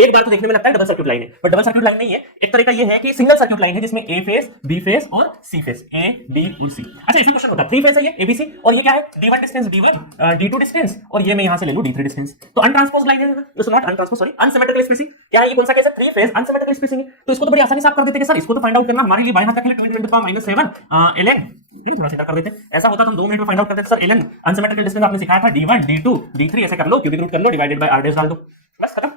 एक बार तो देखने में लगता है डबल सर्किट लाइन है, बट डबल सर्किट लाइन नहीं है। एक तरह का ये है कि सिंगल सर्किट लाइन है जिसमें ए फेस, बी फेस और सी फेस, ए बी और सी। अच्छा इसमें क्वेश्चन होता है थ्री फेस है ये एबीसी, और ये क्या है D1 distance, D1 D2 distance, और ये मैं यहां से ले लूं D3 डिस्टेंस। तो अनट्रांसपोज लाइन है, it's not untranspose, sorry unsymmetrical spacing. क्या है ये, कौन सा केस है, थ्री फेस अनसिमेट्रिकल स्पेसिंग है। तो इसको तो बड़ी आसानी से आप कर देते हैं सर, इसको तो फाइंड आउट करना हमारे लिए बाएं हाथ का खेल है, 10⁻⁷ ln, थोड़ा सा कर देते हैं। ऐसा होता तो हम 2 मिनट में फाइंड आउट करते सर। ln अनसिमेट्रिकल डिस्टेंस आपने सिखाया था D1 D2 D3, ऐसे कर लो, क्यूबिक रूट कर लो, डिवाइडेड बाय r डैश डाल दो, बस खत्म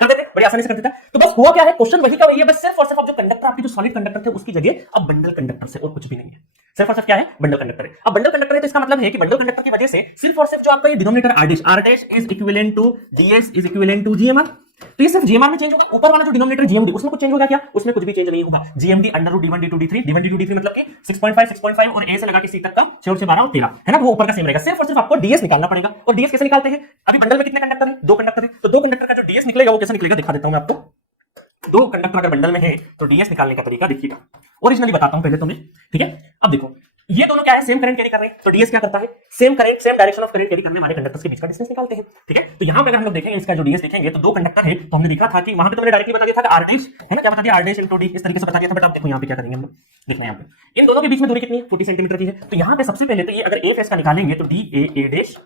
कर देते, बड़ी आसानी से कर देता। तो बस हुआ क्या है, क्वेश्चन वही का वही है, बस सिर्फ और सिर्फ अब जो कंडक्टर आपके जो सॉलिड कंडक्टर थे उसकी जगह अब बंडल कंडक्टर से, और कुछ भी नहीं है। सिर्फ और सिर्फ क्या है, बंडल कंडक्टर है। अब बंडल कंडक्टर है तो इसका मतलब है कि बंडल कंडक्टर की वजह से सिर्फ और सिर्फ जो आपका ये denominator r dash is equivalent to ds is equivalent to gmr। तो ये सिर्फ gmr में चेंज होगा, ऊपर वाला जो डिनोमिनेटर gmd उसमें कुछ चेंज होगा क्या, उसमें कुछ भी चेंज नहीं होगा। gmd under root d1 d2 d3, d1 d2 d3 मतलब कि 6.5 और a से लगा के c तक का 6 से 12 और 13 है ना, वो ऊपर का सेम रहेगा। सिर्फ और सिर्फ आपको ds निकालना पड़ेगा। और ds कैसे निकालते हैं, अभी बंडल में कितने कंडक्टर है, 2 कंडक्टर है, तो 2 कंडक्टर का जो ds निकलेगा वो कैसे निकलेगा दिखा देता हूं मैं आपको। 2 कंडक्टर अगर बंडल में है तो ds निकालने का तरीका देखिएगा, ओरिजिनली बताता हूं पहले तुम्हें, ठीक है। अब देखो ये दोनों क्या है, सेम करंट कैरी कर रहे हैं, तो ds क्या करता है, same current same direction of current carry करने वाले कंडक्टर्स के बीच का डिस्टेंस निकालते हैं, ठीक है। तो यहां पे अगर हम लोग देखेंगे इसका जो ds देखेंगे तो 2 कंडक्टर है, तो हमने देखा था कि वहां पे तो मैंने डायरेक्टली बता दिया था r डैश है ना, क्या बता दिया, r डैश इनटू d, इस तरीके से बता दिया था। बट अब देखो यहां पे क्या करेंगे हम लोग, देखना यहां पे इन दोनों के बीच में दूरी कितनी है, 40 सेंटीमीटर की है। तो यहां पे सबसे पहले तो ये अगर a फेस का निकालेंगे तो daa डैश,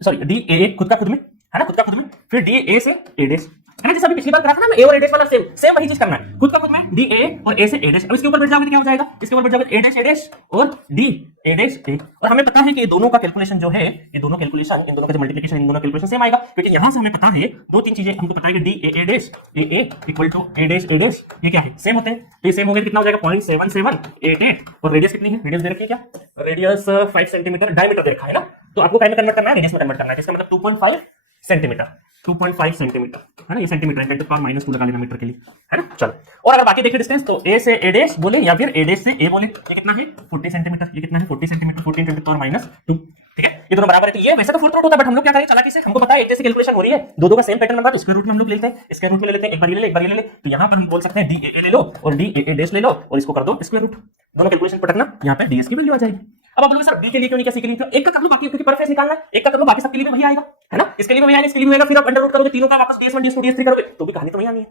सॉरी daa खुद का खुद में है ना, खुद का खुद में, फिर da से a डैश है ना, जैसे अभी पिछली बार करा था ना मैं, a और a डैश वाला सेम सेम वही चीज करना है, खुद का खुद में da और a से a डैश। अब इसके ऊपर बैठ जाओगे तो क्या हो जाएगा, इसके ऊपर बैठ जाओगे a डैश और d a डैश a। और हमें पता है कि ये दोनों का कैलकुलेशन जो है, ये दोनों कैलकुलेशन, इन दोनों का जो मल्टीप्लिकेशन, इन दोनों कैलकुलेशन सेम आएगा, क्योंकि यहां से हमें पता है 2-3 चीजें हमको पता है कि d a dash a equal to a dash ये क्या है, सेम होते हैं। तो ये सेम हो गया, कितना हो जाएगा 0.7788, और रेडियस कितनी है, रेडियस दे रखी है क्या, रेडियस 5 सेंटीमीटर, डायमीटर दे रखा है ना, तो आपको क्या में कन्वर्ट करना है, रेडियस में कन्वर्ट करना है। इसका मतलब 2.5 सेंटीमीटर, 2.5 सेंटीमीटर है ना, ये सेंटीमीटर है, 10⁻² लगा लेना मीटर के लिए है ना। चलो, और अगर बाकी देखिए डिस्टेंस तो a से a डैश बोले या फिर a डैश से a बोले, ये कितना है 40 सेंटीमीटर, ये कितना है 40 सेंटीमीटर, 14 × 10⁻², ठीक है, ये दोनों बराबर है। तो ये वैसे तो फुल रूट होता है, बट हम लोग क्या करें चालाकी से, हमको पता है एक जैसी कैलकुलेशन हो रही है, दो का सेम पैटर्न बन रहा है, तो स्क्वायर रूट में हम लोग लेते हैं, स्क्वायर रूट में ले लेते हैं, एक बार ये ले, एक बार ये ले। तो यहां पर हम बोल सकते हैं daa ले लो और daa डैश ले लो और इसको कर दो स्क्वायर रूट, दोनों कैलकुलेशन पटकना, यहां पे ds की वैल्यू आ जाएगी। अब आप लोग सर b के लिए क्यों नहीं, कैसे के लिए, एक का कर लो, बाकी क्योंकि पर फेस निकालना है, एक का कर लो, बाकी सबके लिए भी वही आएगा है ना, इसके लिए भी वही आएगा, इसके लिए भी आएगा, फिर आप अंडर रूट करोगे, तीनों का वापस ds1 ds2 ds3 करोगे तो भी कहानी तो वही आनी है,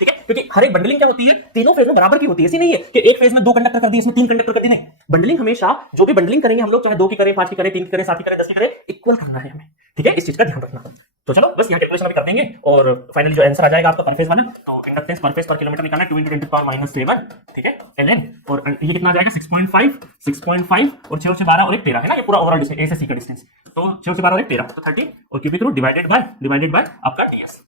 ठीक है। क्योंकि हर एक बंडलिंग क्या होती है, तीनों फेज में बराबर की होती है, ऐसी नहीं है कि एक फेज में 2 कंडक्टर कर दिए, इसमें 3 कंडक्टर कर दिए, नहीं। बंडलिंग हमेशा जो भी बंडलिंग करेंगे हम लोग, चाहे 2 की करें, 5 की करें, 3 की करें, 7 की करें, 10 की करें, इक्वल करना है हमें, ठीक है, इस चीज का ध्यान रखना। तो चलो बस यहाँ कैलकुलेशन अभी कर देंगे और फाइनली जो आंसर आ जाएगा आपका पर फेज वाला, तो इंडक्टेंस पर फेज पर किलोमीटर निकालना है 2 × 10⁻⁷, ठीक है, ln, और ये कितना आ जाएगा 6.5 और 6 से 12 और 1 13 है ना, ये पूरा ओवरऑल डिस्टेंस a से c का डिस्टेंस, तो 6 से 12 और 1 13, तो 30 और क्यूबिक रूट डिवाइडेड बाय आपका ds।